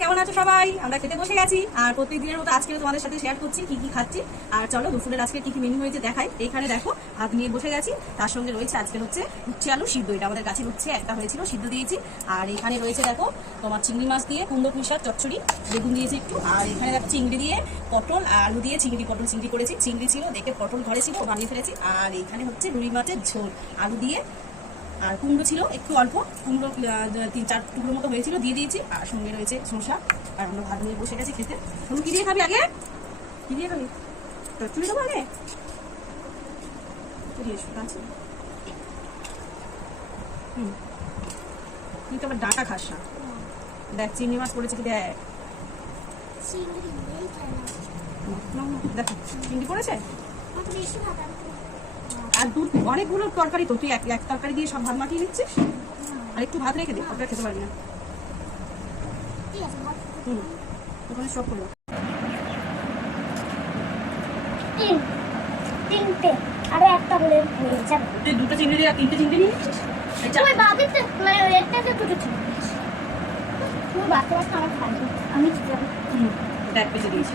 কেমন আছো সবাই? আমরা খেতে বসে গেছি আর প্রত্যেকদিনের মতো আজকে তোমাদের সাথে শেয়ার করছি কি কি খাচ্ছি। আর চলো দুপুরের আজকে কি কি মেনু হয়েছে দেখাই। এখানে দেখো ভাত নিয়ে বসে গেছি, তার সঙ্গে রয়েছে আজকে হচ্ছে উচ্ছে আলু সিদ্ধ। এটা আমাদের কাছে উচ্ছে একটা হয়েছিল, সিদ্ধ দিয়েছি। আর এখানে রয়েছে দেখো তোমার চিংড়ি মাছ দিয়ে কুমড়ো পুঁই শাক চচ্চড়ি, বেগুন দিয়েছি একটু। আর এখানে দেখো চিংড়ি দিয়ে পটল আলু দিয়ে পটল চিংড়ি করেছি। চিংড়ি ছিল দেখে, পটল ঘরে ছিল বানিয়ে ফেলেছি। আর এখানে হচ্ছে রুই মাছের ঝোল আলু দিয়ে, আর কুমড়ো ছিল একটু অল্প, কুমড়ো 3-4 টুকরো মতো হয়েছিল, দিয়ে দিয়েছি। আর সঙ্গে রয়েছে শসা। আর আমরা ভাত নিয়ে বসে গেছি খেতে। তুমি কি দিয়ে খাবি আগে? কি দিয়ে খাবি? চচ্চড়ি দেবো আগে? আছে তুই তো আবার ডাঁটা খাস না। দেখ চিংড়ি মাছ পড়েছে কি, দেখ দেখো চিংড়ি পড়েছে। আর অনেকগুলো তরকারি তো, তুই এক তরকারি দিয়ে সব ভাত মাখিয়ে নিচ্ছিস। আর একটু ভাত রেখে দে, ওটা খেতে পারবি না। ওখানে সব করবো তিনটে আর একটা বলে তুই দুটো চিংড়ি দিয়ে 3টে চিংড়ি নিয়ে নিচ্ছিস। আমি দেখ পেঁচে দিয়েছি।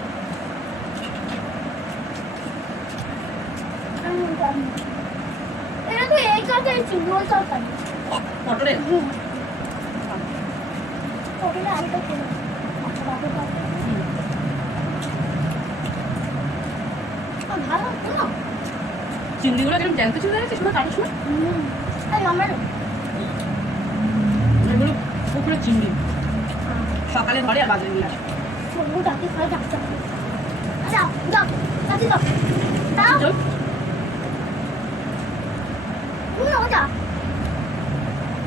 এটা তো এই তরকারি ছিল, ওই তরকারি পটলের পটলে আলুটা ছিল। ভালো হতো চিংড়িগুলো কিরকম জ্যান্ত ছিল দেখেছিস না? কাটিস না আমার এগুলো পুকুরের চিংড়ি, সকালে ধরে আর বাজারে নিয়ে আসে। ডাকি খাই ডাক্তার যাও যাও কাছে যাও দাও চল তুমি যাও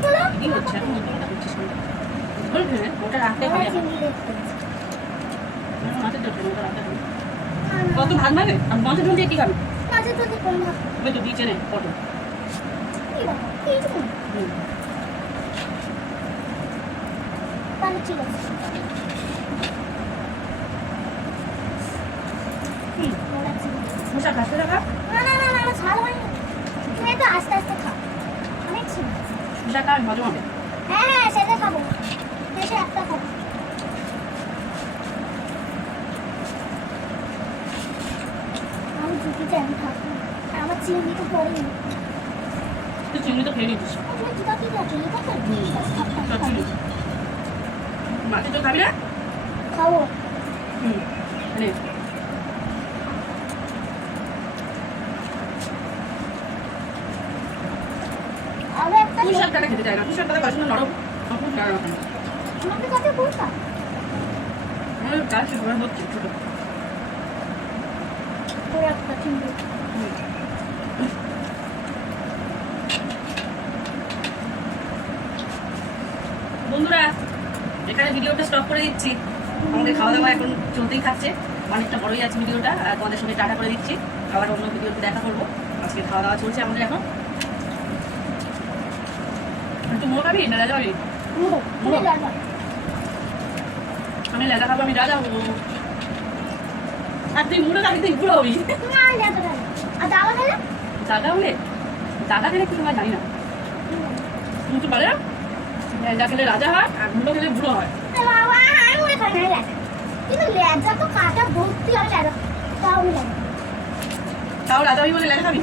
চলো কি হচ্ছে এখন? ওটা হচ্ছে বলবি না ওটা রাখতে হবে। মাছের ঝোল ওটা রাখতে হবে। কত ভাত মারবে? আর মাছের ঝোল দিয়ে কি খাবি? মাছের ঝোল দিয়ে কোন ভাত? ওই তো দিয়েছে নে পটল। তাহলে ঠিক আছে। মশা খাস না? খা না না না না ছাড় হয়নি, তুমি একটু আস্তে আস্তে খাও। অনেক ছিল। মশা খা, হজম হবে। হ্যাঁ হ্যাঁ সেটা খাবো, শেষে একটা খাবো। আমি ঝুঁকি চাই, আমি খাবো। আর আমার চিংড়ি তো পড়েনি। তুই চিংড়ি তো খেয়ে নিচ্ছিস। তুমি জুতা কি খাচ্ছ? এটা তো মাছের ঝোল খাবি না? খাবো। নে আরো একটা পুঁই শাকটা খেতে চাই না। পুঁই শাকটা বাসন নরম, খুব নরম। আমাদের কাছে কোনটা? আমার গাছ ঘোরা হচ্ছে ছোট। ওরা একটা চিংড়ি। বন্ধুরা এখানে ভিডিওটা স্টপ করে দিচ্ছি। আমাদের খাওয়া দাওয়া এখন চলতেই থাকছে, অনেকটা বড়ই আছে ভিডিওটা। আর তোমাদের সঙ্গে টাটা করে দিচ্ছি, আবার অন্য ভিডিওতে দেখা করবো। আজকে খাওয়া দাওয়া চলছে আমাদের এখন। তুই মোড় খাবি না রাজা খাবি? আমি লেদা খাবো, আমি রাজা হবো। আর তুই মুড়ো খাবি, তুই বুড়ো হবি। আর দাওয়া খেলে? দাদা হলে দাদা খেলে কি হয় জানি না, কিন্তু বলে লেদা খেলে রাজা হয় আর মুড়ো খেলে বুড়ো হয়। কিন্তু লেজা তো কাটা ভর্তি হয়, তাও তাও রাজা হবি বলে লেদা খাবি?